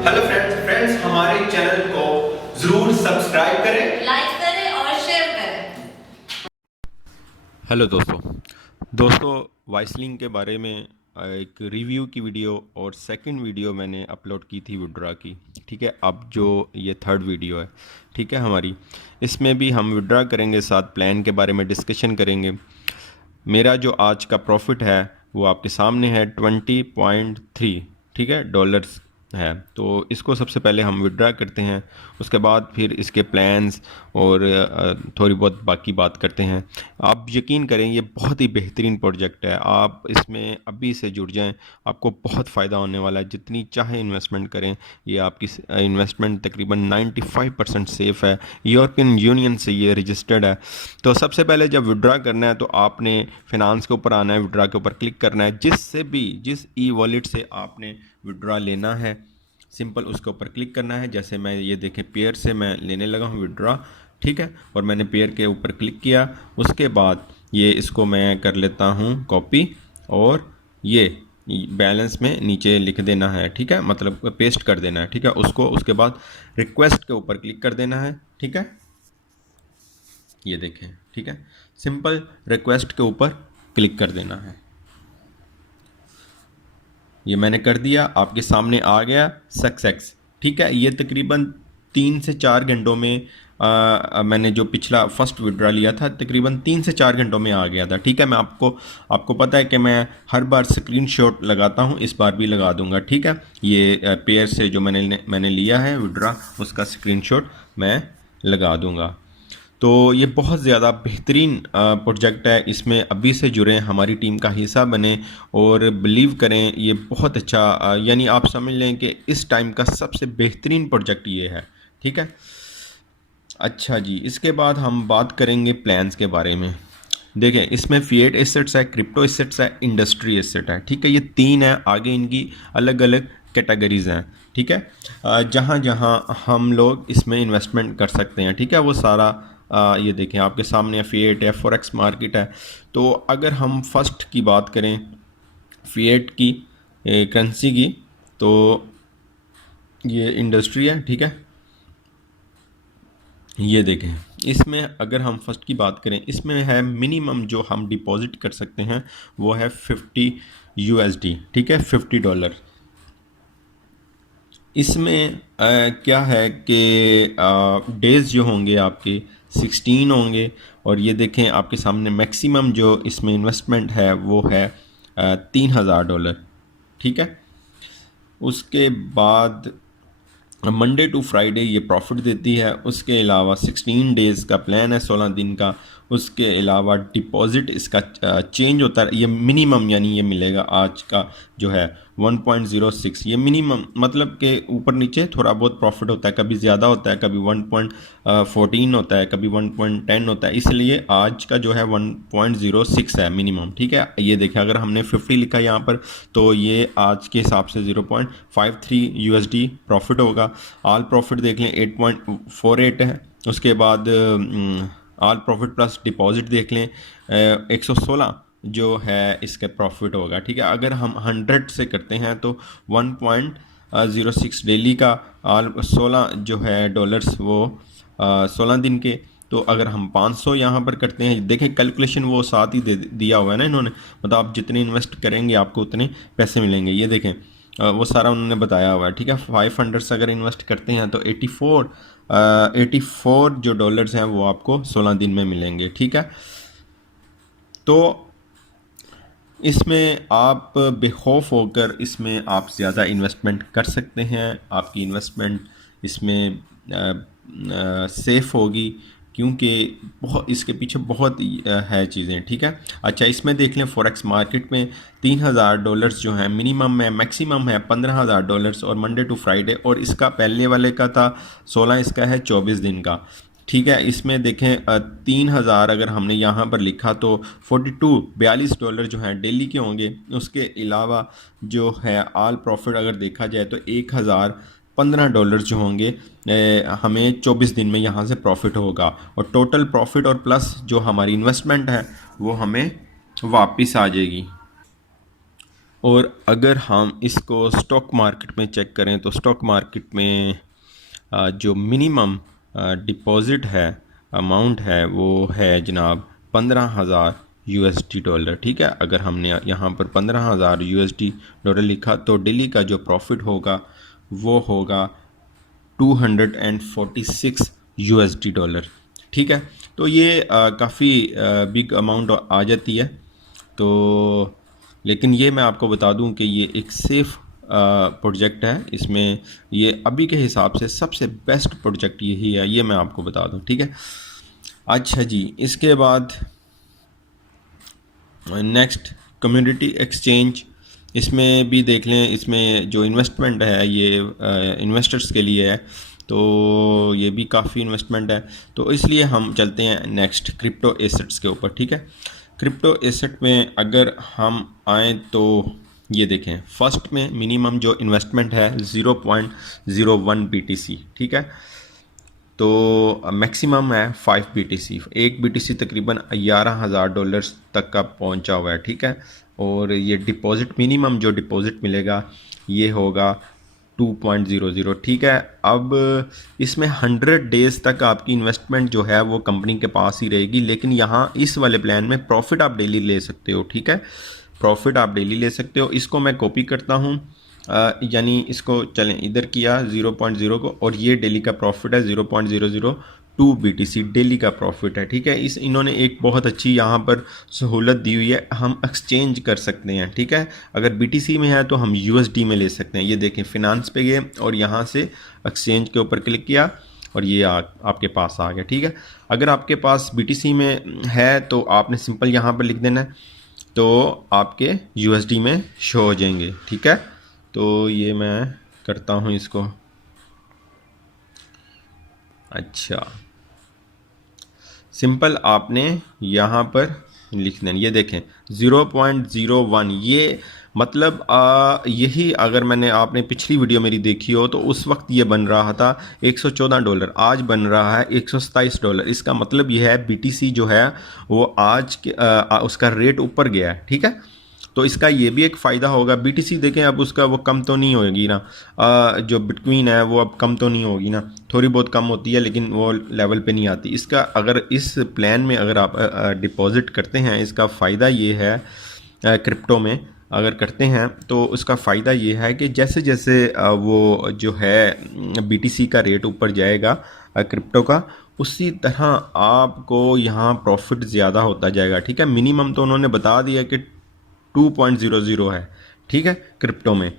Hello friends हमारे channel को जरूर सब्सक्राइब करें, लाइक करें और शेयर करें। हेलो दोस्तों वाइसलिंग के बारे में एक रिव्यू की वीडियो और सेकंड वीडियो मैंने अपलोड की थी विड्रा की। ठीक है, अब जो ये थर्ड वीडियो है, ठीक है हमारी, इसमें भी हम विड्रा करेंगे, साथ प्लान के बारे में डिस्कशन करेंगे। मेरा जो आज का प्रॉफिट है वो आपके सामने है 20.3, ठीक है, डॉलर्स है। तो इसको सबसे पहले हम विड्रा करते हैं, उसके बाद फिर इसके प्लान्स और थोड़ी बहुत बाकी बात करते हैं। आप यकीन करें ये बहुत ही बेहतरीन प्रोजेक्ट है, आप इसमें अभी से जुड़ जाएं, आपको बहुत फ़ायदा होने वाला है। जितनी चाहे इन्वेस्टमेंट करें, ये आपकी इन्वेस्टमेंट तकरीबन 95% सेफ़ है, यूरोपियन यूनियन से ये रजिस्टर्ड है। तो सबसे पहले जब विड्रा करना है तो आपने फिनांस के ऊपर आना है, विड्रा के ऊपर क्लिक करना है। जिस ई वॉलेट से आपने विड्रा लेना है, सिंपल उसके ऊपर क्लिक करना है। जैसे मैं ये देखें पेयर से मैं लेने लगा हूँ विड्रा, ठीक है, और मैंने पेयर के ऊपर क्लिक किया। उसके बाद ये इसको मैं कर लेता हूँ कॉपी, और ये बैलेंस में नीचे लिख देना है, ठीक है, मतलब पेस्ट कर देना है, ठीक है उसको। उसके बाद रिक्वेस्ट के ऊपर क्लिक कर देना है, ठीक है, ये देखें, ठीक है, सिंपल रिक्वेस्ट के ऊपर क्लिक कर देना है। ये मैंने कर दिया, आपके सामने आ गया सक्सेस, ठीक है। ये तकरीबन 3 से 4 घंटों में मैंने जो पिछला फर्स्ट विड्रा लिया था तकरीबन 3 से 4 घंटों में आ गया था, ठीक है। मैं आपको पता है कि मैं हर बार स्क्रीनशॉट लगाता हूँ, इस बार भी लगा दूंगा, ठीक है। ये पेयर से जो मैंने लिया है विड्रा, उसका स्क्रीनशॉट मैं लगा दूंगा। तो ये बहुत ज़्यादा बेहतरीन प्रोजेक्ट है, इसमें अभी से जुड़ें, हमारी टीम का हिस्सा बने और बिलीव करें, ये बहुत अच्छा यानी आप समझ लें कि इस टाइम का सबसे बेहतरीन प्रोजेक्ट ये है, ठीक है। अच्छा जी, इसके बाद हम बात करेंगे प्लान्स के बारे में। देखें, इसमें फिएट एसेट्स है, क्रिप्टो एसेट्स है, इंडस्ट्री एसेट है, ठीक है। ये तीन है, आगे इनकी अलग अलग कैटेगरीज हैं, ठीक है। जहाँ जहाँ हम लोग इसमें इन्वेस्टमेंट कर सकते हैं, ठीक है, वो सारा ये देखें आपके सामने फिएट है, फॉरेक्स मार्केट है। तो अगर हम फर्स्ट की बात करें फिएट की करेंसी की, तो ये इंडस्ट्री है, ठीक है। ये देखें, इसमें अगर हम फर्स्ट की बात करें, इसमें है मिनिमम जो हम डिपॉजिट कर सकते हैं वो है 50 USD, ठीक है, $50। इसमें क्या है कि डेज़ जो होंगे आपके 16 होंगे, और ये देखें आपके सामने मैक्सिमम जो इसमें इन्वेस्टमेंट है वो है $3000, ठीक है। उसके बाद मंडे टू फ्राइडे ये प्रॉफिट देती है। उसके अलावा 16 डेज़ का प्लान है, 16 दिन का। उसके अलावा डिपॉज़िट इसका चेंज होता है, ये मिनिमम यानी ये मिलेगा आज का जो है 1.06, ये मिनिमम, मतलब कि ऊपर नीचे थोड़ा बहुत प्रॉफिट होता है, कभी ज़्यादा होता है, कभी 1.14 होता है, कभी 1.10 होता है, इसलिए आज का जो है 1.06 है मिनिमम, ठीक है। ये देखें, अगर हमने 50 लिखा यहाँ पर तो ये आज के हिसाब से 0.53 USD प्रॉफिट होगा। ऑल प्रॉफिट देख लें 8.48 है। उसके बाद ऑल प्रॉफिट प्लस डिपॉजिट देख लें 116 जो है इसका प्रॉफिट होगा, ठीक है। अगर हम 100 से करते हैं तो 1.06 डेली का, ऑल 16 जो है डॉलर्स वो 16 दिन के। तो अगर हम 500 यहाँ पर करते हैं, देखें कैलकुलेशन वो साथ ही दिया हुआ है ना इन्होंने, मतलब आप जितने इन्वेस्ट करेंगे आपको उतने पैसे मिलेंगे, ये देखें वो सारा उन्होंने बताया हुआ है, ठीक है। 500 से अगर इन्वेस्ट करते हैं तो 84 जो डॉलर्स हैं वो आपको 16 दिन में मिलेंगे, ठीक है। तो इसमें आप बेखौफ होकर इसमें आप ज़्यादा इन्वेस्टमेंट कर सकते हैं, आपकी इन्वेस्टमेंट इसमें सेफ़ होगी, क्योंकि बहुत इसके पीछे बहुत है चीज़ें, ठीक है। अच्छा, इसमें देख लें फॉरेक्स मार्केट में $3000 जो है मिनिमम है, मैक्सिमम है $15000 और मंडे टू फ्राइडे, और इसका पहले वाले का था 16, इसका है 24 दिन का, ठीक है। इसमें देखें 3000 अगर हमने यहाँ पर लिखा तो $42 जो है डेली के होंगे। उसके अलावा जो है ऑल प्रॉफिट अगर देखा जाए तो $1015 जो होंगे हमें 24 दिन में यहाँ से प्रॉफिट होगा, और टोटल प्रॉफिट और प्लस जो हमारी इन्वेस्टमेंट है वो हमें वापस आ जाएगी। और अगर हम इसको स्टॉक मार्केट में चेक करें तो स्टॉक मार्केट में जो मिनिमम डिपॉज़िट है, अमाउंट है, वो है जनाब 15,000 यूएसडी डॉलर। ठीक है, अगर हमने यहाँ पर 15,000 यूएसडी डॉलर लिखा तो डेली का जो प्रॉफिट होगा वो होगा 246 यूएसडी डॉलर। ठीक है, तो ये काफ़ी बिग अमाउंट आ जाती है। तो लेकिन ये मैं आपको बता दूं कि ये एक सेफ़ प्रोजेक्ट है, इसमें ये अभी के हिसाब से सबसे बेस्ट प्रोजेक्ट यही है, ये मैं आपको बता दूं। ठीक है, अच्छा जी, इसके बाद नेक्स्ट कम्युनिटी एक्सचेंज, इसमें भी देख लें। इसमें जो इन्वेस्टमेंट है ये इन्वेस्टर्स के लिए है, तो ये भी काफ़ी इन्वेस्टमेंट है। तो इसलिए हम चलते हैं नेक्स्ट क्रिप्टो एसेट्स के ऊपर। ठीक है, क्रिप्टो एसेट में अगर हम आएँ तो ये देखें, फर्स्ट में मिनिमम जो इन्वेस्टमेंट है 0.01 BTC। ठीक है, तो मैक्सिमम है 5 BTC। एक BTC तकरीबन $11,000 तक का पहुंचा हुआ है। ठीक है, और ये डिपॉज़िट मिनिमम जो डिपॉज़िट मिलेगा ये होगा 2.00। ठीक है, अब इसमें 100 डेज़ तक आपकी इन्वेस्टमेंट जो है वो कंपनी के पास ही रहेगी, लेकिन यहाँ इस वाले प्लान में प्रॉफिट आप डेली ले सकते हो। ठीक है, प्रॉफिट आप डेली ले सकते हो। इसको मैं कॉपी करता हूँ, यानी इसको चलें इधर किया 0.0 को, और ये डेली का प्रॉफिट है 0.002 BTC डेली का प्रॉफिट है। ठीक है, इन्होंने एक बहुत अच्छी यहाँ पर सहूलत दी हुई है, हम एक्सचेंज कर सकते हैं। ठीक है, अगर BTC में है तो हम USD में ले सकते हैं। ये देखें, फिनांस पे गए और यहाँ से एक्सचेंज के ऊपर क्लिक किया और ये आपके पास आ गया। ठीक है, अगर आपके पास BTC में है तो आपने सिंपल यहाँ पर लिख देना है, तो आपके USD में शो हो जाएंगे। ठीक है, तो ये मैं करता हूँ इसको। अच्छा, सिंपल आपने यहाँ पर लिख देना। ये देखें 0.01, ये मतलब यही अगर मैंने आपने पिछली वीडियो मेरी देखी हो तो उस वक्त ये बन रहा था $114, आज बन रहा है $127। इसका मतलब ये है BTC जो है वो आज के उसका रेट ऊपर गया है। ठीक है, तो इसका ये भी एक फ़ायदा होगा। BTC देखें, अब उसका वो कम तो नहीं होगी ना, जो बिटकॉइन है वो अब कम तो नहीं होगी ना, थोड़ी बहुत कम होती है लेकिन वो लेवल पे नहीं आती। इसका अगर इस प्लान में अगर आप डिपॉज़िट करते हैं, इसका फ़ायदा ये है क्रिप्टो में अगर करते हैं तो उसका फ़ायदा ये है कि जैसे जैसे वो जो है BTC का रेट ऊपर जाएगा क्रिप्टो का, उसी तरह आपको यहाँ प्रॉफिट ज़्यादा होता जाएगा। ठीक है, मिनिमम तो उन्होंने बता दिया कि 2.00 है। ठीक है, क्रिप्टो में,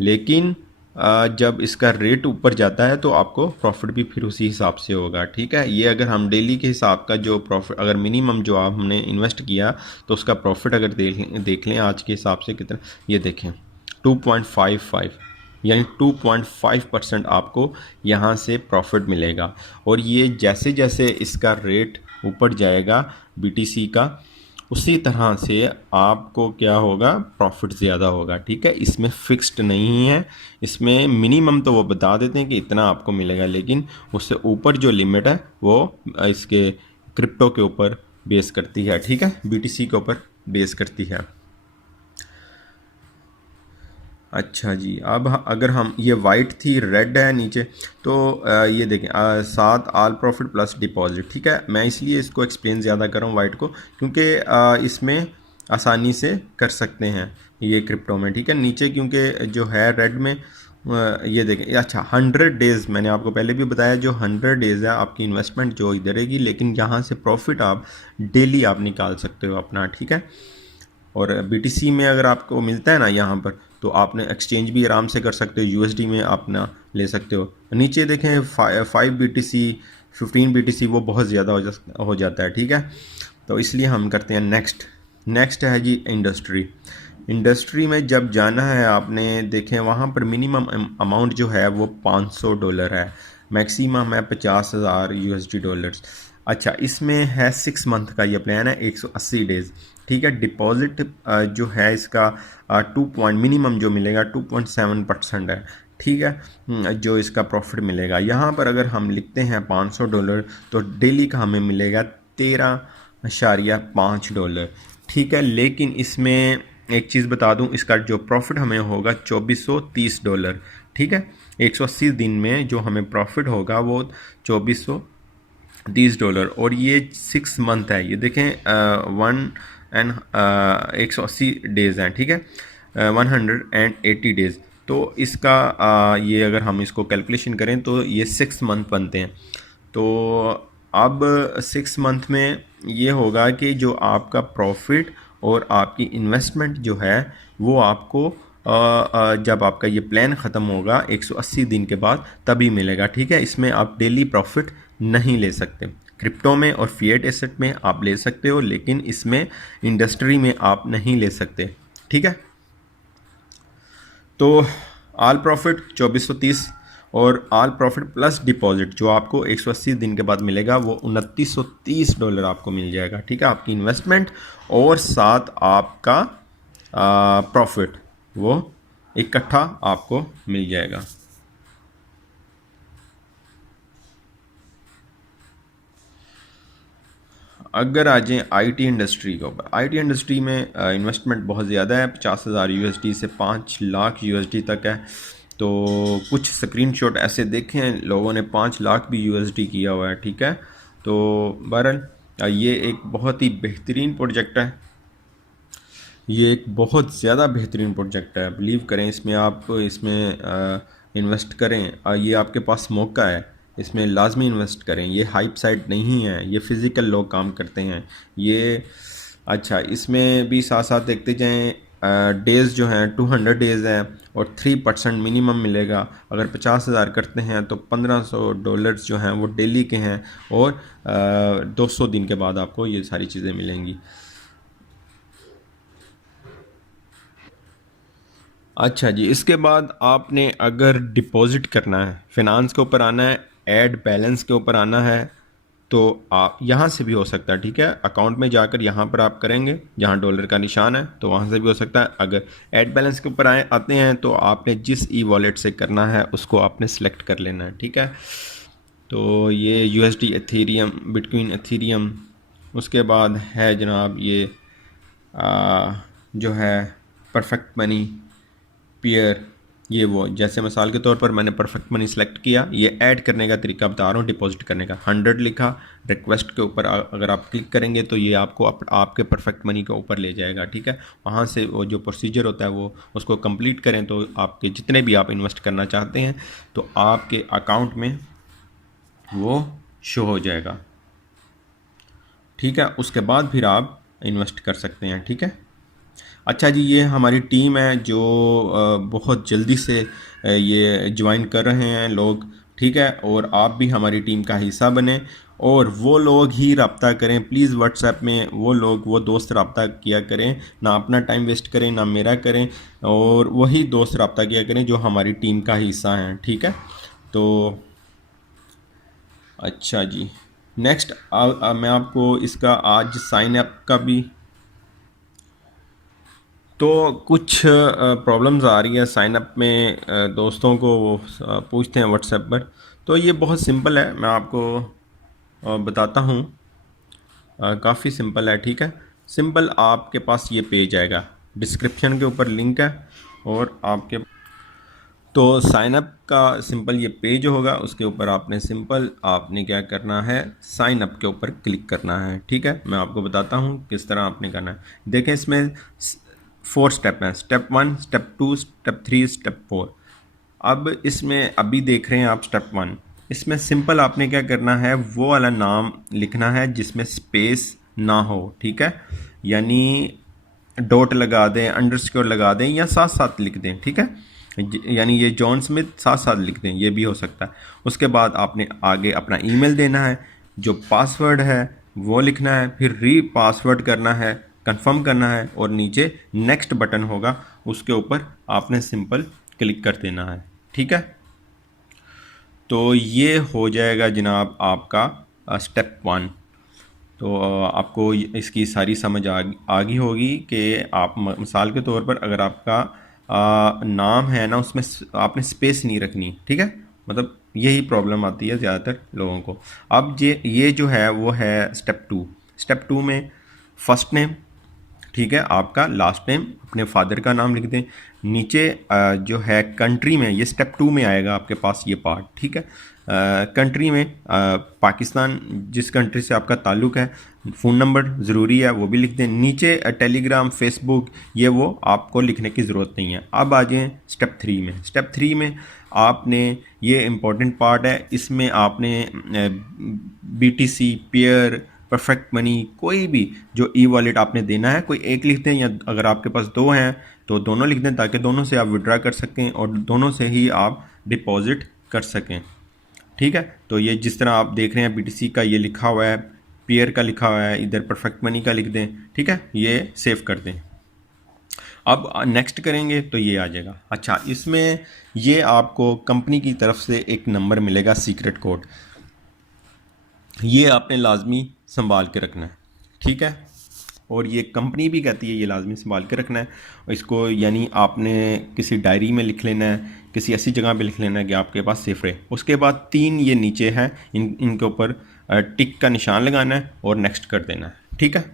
लेकिन जब इसका रेट ऊपर जाता है तो आपको प्रॉफिट भी फिर उसी हिसाब से होगा। ठीक है, ये अगर हम डेली के हिसाब का जो प्रॉफिट, अगर मिनिमम जो हमने इन्वेस्ट किया तो उसका प्रॉफिट अगर देख लें आज के हिसाब से कितना, ये देखें 2.55, यानी 2.5% आपको यहाँ से प्रॉफिट मिलेगा। और ये जैसे जैसे इसका रेट ऊपर जाएगा BTC का, उसी तरह से आपको क्या होगा, प्रॉफिट ज़्यादा होगा। ठीक है, इसमें फ़िक्स्ड नहीं है, इसमें मिनिमम तो वो बता देते हैं कि इतना आपको मिलेगा, लेकिन उससे ऊपर जो लिमिट है वो इसके क्रिप्टो के ऊपर बेस करती है। ठीक है, BTC के ऊपर बेस करती है। अच्छा जी, अब अगर हम, ये वाइट थी, रेड है नीचे, तो ये देखें 7 ऑल प्रॉफिट प्लस डिपॉजिट। ठीक है, मैं इसलिए इसको एक्सप्लेन ज़्यादा कर रहा हूँ वाइट को, क्योंकि इसमें आसानी से कर सकते हैं ये क्रिप्टो में। ठीक है, नीचे क्योंकि जो है रेड में ये देखें, अच्छा 100 डेज़, मैंने आपको पहले भी बताया, जो 100 डेज़ है आपकी इन्वेस्टमेंट जो इधर रहेगी, लेकिन यहाँ से प्रॉफिट आप डेली आप निकाल सकते हो अपना। ठीक है, और BTC में अगर आपको मिलता है ना यहाँ पर, तो आपने एक्सचेंज भी आराम से कर सकते हो, USD में अपना ले सकते हो। नीचे देखें 5 BTC 15 BTC, वो बहुत ज़्यादा हो जाता है। ठीक है, तो इसलिए हम करते हैं नेक्स्ट है जी इंडस्ट्री में जब जाना है आपने, देखें वहाँ पर मिनिमम अमाउंट जो है वो $500 है, मैक्सिमम है $50,000 USD डॉलर्स। अच्छा, इसमें है 6 मंथ का ये प्लान है, 180 डेज़। ठीक है, डिपॉजिट जो है इसका मिनिमम जो मिलेगा 2.7% है। ठीक है, जो इसका प्रॉफिट मिलेगा, यहाँ पर अगर हम लिखते हैं $500 तो डेली का हमें मिलेगा $13.5। ठीक है, लेकिन इसमें एक चीज़ बता दूं, इसका जो प्रॉफिट हमें होगा $2430, ठीक है। 180 दिन में जो हमें प्रॉफिट होगा वो $2430, और ये 6 मंथ है। ये देखें 180 डेज़ हैं, ठीक है, 180 डेज़। तो इसका ये अगर हम इसको कैलकुलेशन करें तो ये 6 मंथ बनते हैं। तो अब 6 मंथ में ये होगा कि जो आपका प्रॉफिट और आपकी इन्वेस्टमेंट जो है वो आपको जब आपका ये प्लान ख़त्म होगा 180 दिन के बाद तभी मिलेगा, ठीक है। इसमें आप डेली प्रॉफिट नहीं ले सकते। क्रिप्टो में और फिएट एसेट में आप ले सकते हो, लेकिन इसमें इंडस्ट्री में आप नहीं ले सकते, ठीक है। तो ऑल प्रॉफिट 2430 और ऑल प्रॉफिट प्लस डिपॉजिट जो आपको 180 दिन के बाद मिलेगा वो $2930 आपको मिल जाएगा, ठीक है। आपकी इन्वेस्टमेंट और साथ आपका प्रॉफिट वो इकट्ठा आपको मिल जाएगा। अगर आ जाएँ आईटी इंडस्ट्री के ऊपर, आईटी इंडस्ट्री में इन्वेस्टमेंट बहुत ज़्यादा है, 50,000 USD से 5 लाख USD तक है। तो कुछ स्क्रीनशॉट ऐसे देखे हैं लोगों ने 5 लाख भी USD किया हुआ है, ठीक है। तो बहरहाल ये एक बहुत ही बेहतरीन प्रोजेक्ट है, ये एक बहुत ज़्यादा बेहतरीन प्रोजेक्ट है। बिलीव करें इसमें, आप इसमें इन्वेस्ट करें, ये आपके पास मौका है, इसमें लाजमी इन्वेस्ट करें। ये हाइप साइट नहीं है, ये फ़िज़िकल लोग काम करते हैं ये। अच्छा, इसमें भी साथ साथ देखते जाएं, डेज़ जो हैं 200 डेज़ हैं और 3% मिनिमम मिलेगा। अगर 50,000 करते हैं तो $1500 जो हैं वो डेली के हैं, और 200 दिन के बाद आपको ये सारी चीज़ें मिलेंगी। अच्छा जी, इसके बाद आपने अगर डिपॉज़िट करना है, फिनांस के ऊपर आना है, ऐड बैलेंस के ऊपर आना है, तो आप यहाँ से भी हो सकता है, ठीक है। अकाउंट में जाकर यहाँ पर आप करेंगे जहाँ डॉलर का निशान है, तो वहाँ से भी हो सकता है। अगर ऐड बैलेंस के ऊपर आते हैं तो आपने जिस ई वॉलेट से करना है उसको आपने सेलेक्ट कर लेना है, ठीक है। तो ये USD एथेरियम, बिटकॉइन एथेरियम, उसके बाद है जनाब ये जो है परफेक्ट मनी, पेयर, ये वो। जैसे मिसाल के तौर पर मैंने परफेक्ट मनी सेलेक्ट किया, ये ऐड करने का तरीका बता रहा हूँ, डिपॉजिट करने का। 100 लिखा, रिक्वेस्ट के ऊपर अगर आप क्लिक करेंगे तो ये आपको आपके परफेक्ट मनी के ऊपर ले जाएगा, ठीक है। वहाँ से वो जो प्रोसीजर होता है वो उसको कंप्लीट करें तो आपके जितने भी आप इन्वेस्ट करना चाहते हैं तो आपके अकाउंट में वो शो हो जाएगा, ठीक है। उसके बाद फिर आप इन्वेस्ट कर सकते हैं, ठीक है। अच्छा जी, ये हमारी टीम है जो बहुत जल्दी से ये ज्वाइन कर रहे हैं लोग, ठीक है। और आप भी हमारी टीम का हिस्सा बने और वो लोग ही रब्ता करें प्लीज़। व्हाट्सएप में वो दोस्त रब्ता किया करें, ना अपना टाइम वेस्ट करें ना मेरा करें, और वही दोस्त रब्ता किया करें जो हमारी टीम का हिस्सा हैं, ठीक है। तो अच्छा जी, नेक्स्ट मैं आपको इसका आज साइन अप का भी, तो कुछ प्रॉब्लम्स आ रही है साइन अप में, दोस्तों को वो पूछते हैं व्हाट्सएप पर। तो ये बहुत सिंपल है, मैं आपको बताता हूँ, काफ़ी सिंपल है, ठीक है। सिंपल आपके पास ये पेज आएगा, डिस्क्रिप्शन के ऊपर लिंक है, और आपके तो साइन अप का सिंपल ये पेज होगा, उसके ऊपर आपने क्या करना है, साइन अप के ऊपर क्लिक करना है, ठीक है। मैं आपको बताता हूँ किस तरह आपने करना है। देखें इसमें 4 स्टेप हैं, स्टेप 1, स्टेप 2, स्टेप 3, स्टेप 4। अब इसमें अभी देख रहे हैं आप स्टेप 1, इसमें सिंपल आपने क्या करना है, वो वाला नाम लिखना है जिसमें स्पेस ना हो, ठीक है। यानी डॉट लगा दें, अंडरस्कोर लगा दें, या साथ साथ लिख दें, ठीक है। यानी ये जॉन स्मिथ साथ साथ लिख दें, ये भी हो सकता है। उसके बाद आपने आगे अपना ईमेल देना है, जो पासवर्ड है वो लिखना है, फिर री पासवर्ड करना है, कंफर्म करना है, और नीचे नेक्स्ट बटन होगा, उसके ऊपर आपने सिंपल क्लिक कर देना है, ठीक है। तो ये हो जाएगा जनाब आपका स्टेप 1। तो आपको इसकी सारी समझ आ गई होगी कि आप मिसाल के तौर पर अगर आपका नाम है ना, उसमें आपने स्पेस नहीं रखनी, ठीक है। मतलब यही प्रॉब्लम आती है ज़्यादातर लोगों को। अब ये जो है वो है स्टेप 2। स्टेप 2 में फर्स्ट नेम, ठीक है। आपका लास्ट नेम, अपने फादर का नाम लिख दें। नीचे जो है कंट्री में, ये स्टेप 2 में आएगा आपके पास ये पार्ट, ठीक है। कंट्री में पाकिस्तान, जिस कंट्री से आपका ताल्लुक़ है, फ़ोन नंबर ज़रूरी है वो भी लिख दें। नीचे टेलीग्राम, फेसबुक, ये वो आपको लिखने की ज़रूरत नहीं है। अब आ जाएँ स्टेप 3 में। स्टेप 3 में आपने, ये इम्पोर्टेंट पार्ट है, इसमें आपने BTC, पेयर, परफेक्ट मनी, कोई भी जो ई वॉलेट आपने देना है, कोई एक लिख दें, या अगर आपके पास 2 हैं तो दोनों लिख दें, ताकि दोनों से आप विड्रा कर सकें और दोनों से ही आप डिपॉज़िट कर सकें, ठीक है। तो ये जिस तरह आप देख रहे हैं BTC का ये लिखा हुआ है, पेयर का लिखा हुआ है, इधर परफेक्ट मनी का लिख दें, ठीक है। ये सेव कर दें। अब नेक्स्ट करेंगे तो ये आ जाएगा। अच्छा, इसमें ये आपको कंपनी की तरफ से एक नंबर मिलेगा, सीक्रेट कोड, ये आपने लाजमी संभाल के रखना है, ठीक है। और ये कंपनी भी कहती है ये लाजमी संभाल के रखना है। और इसको यानी आपने किसी डायरी में लिख लेना है, किसी ऐसी जगह पे लिख लेना है कि आपके पास सेफ रहे। उसके बाद 3 ये नीचे हैं, इनके ऊपर टिक का निशान लगाना है और नेक्स्ट कर देना है, ठीक है।